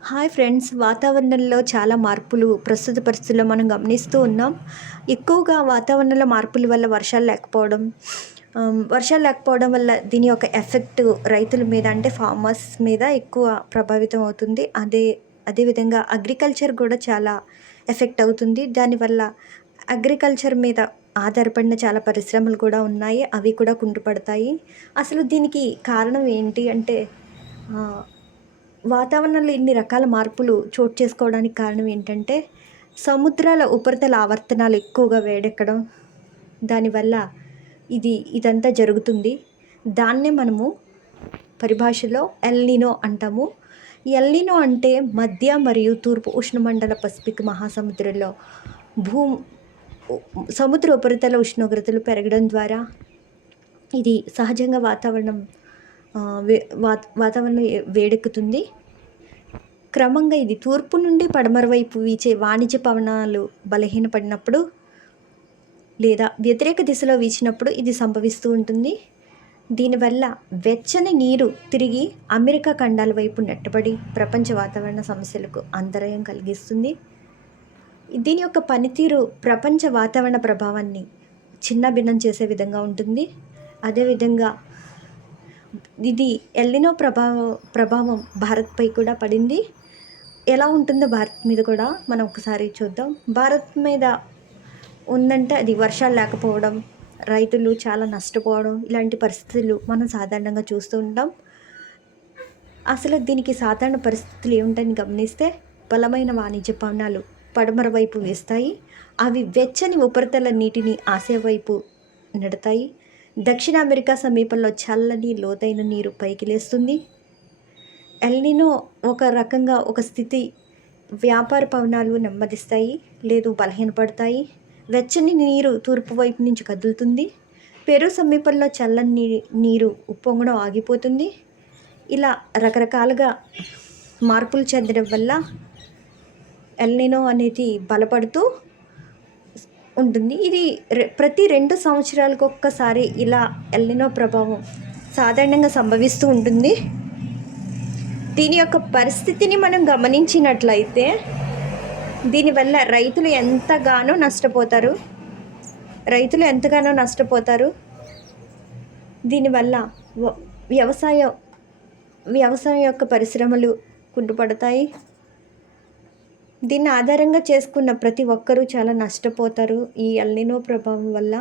Hi friends, వాతావరణంలో చాలా మార్పులు ప్రస్తుత పరిస్థితుల్లో మనం గమనిస్తూ ఉన్నాం. ఎక్కువగా వాతావరణంలో మార్పుల వల్ల వర్షాలు లేకపోవడం వల్ల దీని యొక్క ఎఫెక్ట్ రైతుల మీద, అంటే ఫార్మర్స్ మీద ఎక్కువ ప్రభావితం అవుతుంది. అదేవిధంగా అగ్రికల్చర్ కూడా చాలా ఎఫెక్ట్ అవుతుంది. దానివల్ల అగ్రికల్చర్ మీద ఆధారపడిన చాలా పరిశ్రమలు కూడా ఉన్నాయి. అవి కూడా కుంటుపడతాయి. అసలు దీనికి కారణం ఏంటి అంటే వాతావరణంలో ఇన్ని రకాల మార్పులు చోటు చేసుకోవడానికి కారణం ఏంటంటే, సముద్రాల ఉపరితల ఆవర్తనాలు ఎక్కువగా వేడెక్కడం. దానివల్ల ఇదంతా జరుగుతుంది. దాన్నే మనము పరిభాషలో ఎల్‌నినో అంటాము. ఎల్‌నినో అంటే మధ్య మరియు తూర్పు ఉష్ణమండల పసిఫిక్ మహాసముద్రంలో భూమ్ సముద్ర ఉపరితల ఉష్ణోగ్రతలు పెరగడం ద్వారా ఇది సహజంగా వాతావరణం వేడెక్కుతుంది. క్రమంగా ఇది తూర్పు నుండి పడమర వైపు వీచే వాణిజ్య పవనాలు బలహీనపడినప్పుడు లేదా వ్యతిరేక దిశలో వీచినప్పుడు ఇది సంభవిస్తూ ఉంటుంది. దీనివల్ల వెచ్చని నీరు తిరిగి అమెరికా ఖండాల వైపు నెట్టబడి ప్రపంచ వాతావరణ సమస్యలకు అంతరాయం కలిగిస్తుంది. దీని యొక్క పనితీరు ప్రపంచ వాతావరణ ప్రభావాన్ని చిన్నభిన్నం చేసే విధంగా ఉంటుంది. అదేవిధంగా ఇది ఎల్‌నినో ప్రభావం భారత్పై కూడా పడింది. ఎలా ఉంటుందో భారత్ మీద కూడా మనం ఒకసారి చూద్దాం. భారత్ మీద ఉందంటే అది వర్షాలు లేకపోవడం, రైతులు చాలా నష్టపోవడం, ఇలాంటి పరిస్థితులు మనం సాధారణంగా చూస్తూ ఉంటాం. అసలు దీనికి సాధారణ పరిస్థితులు ఏమిటని గమనిస్తే, బలమైన వాణిజ్య పవనాలు పడమర వైపు వేస్తాయి. అవి వెచ్చని ఉపరితల నీటిని ఆసియా వైపు నెడతాయి. దక్షిణ అమెరికా సమీపంలో చల్లని లోతైన నీరు పైకి లేస్తుంది. ఎల్‌నినో ఒక స్థితి వ్యాపార పవనాలు నెమ్మదిస్తాయి లేదు బలహీనపడతాయి. వెచ్చని నీరు తూర్పు వైపు నుంచి కదులుతుంది. పెరు సమీపంలో చల్లని నీరు ఉప్పొంగడం ఆగిపోతుంది. ఇలా రకరకాలుగా మార్పులు చెందడం వల్ల ఎల్‌నినో అనేది బలపడుతూ ఉంటుంది. ఇది ప్రతి 2 సంవత్సరాలకు ఒక్కసారి ఇలా ఎల్‌నినో ప్రభావం సాధారణంగా సంభవిస్తూ ఉంటుంది. దీని యొక్క పరిస్థితిని మనం గమనించినట్లయితే దీనివల్ల రైతులు ఎంతగానో నష్టపోతారు. దీనివల్ల వ్యవసాయం యొక్క పరిశ్రమలు కుంటుపడతాయి. దీన్ని ఆధారంగా చేసుకున్న ప్రతి ఒక్కరూ చాలా నష్టపోతారు ఈ ఎల్‌నినో ప్రభావం వల్ల.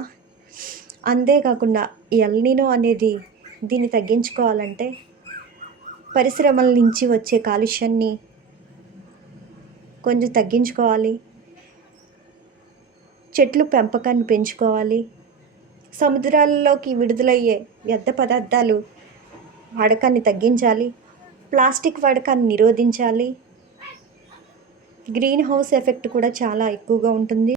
అంతేకాకుండా ఈ ఎల్‌నినో అనేది దీన్ని తగ్గించుకోవాలంటే పరిశ్రమల నుంచి వచ్చే కాలుష్యాన్ని కొంచెం తగ్గించుకోవాలి. చెట్లు పెంపకాన్ని పెంచుకోవాలి. సముద్రాల్లోకి విడుదలయ్యే వ్యర్థ పదార్థాలు వాడకాన్ని తగ్గించాలి. ప్లాస్టిక్ వాడకాన్ని నిరోధించాలి. గ్రీన్ హౌస్ ఎఫెక్ట్ కూడా చాలా ఎక్కువగా ఉంటుంది.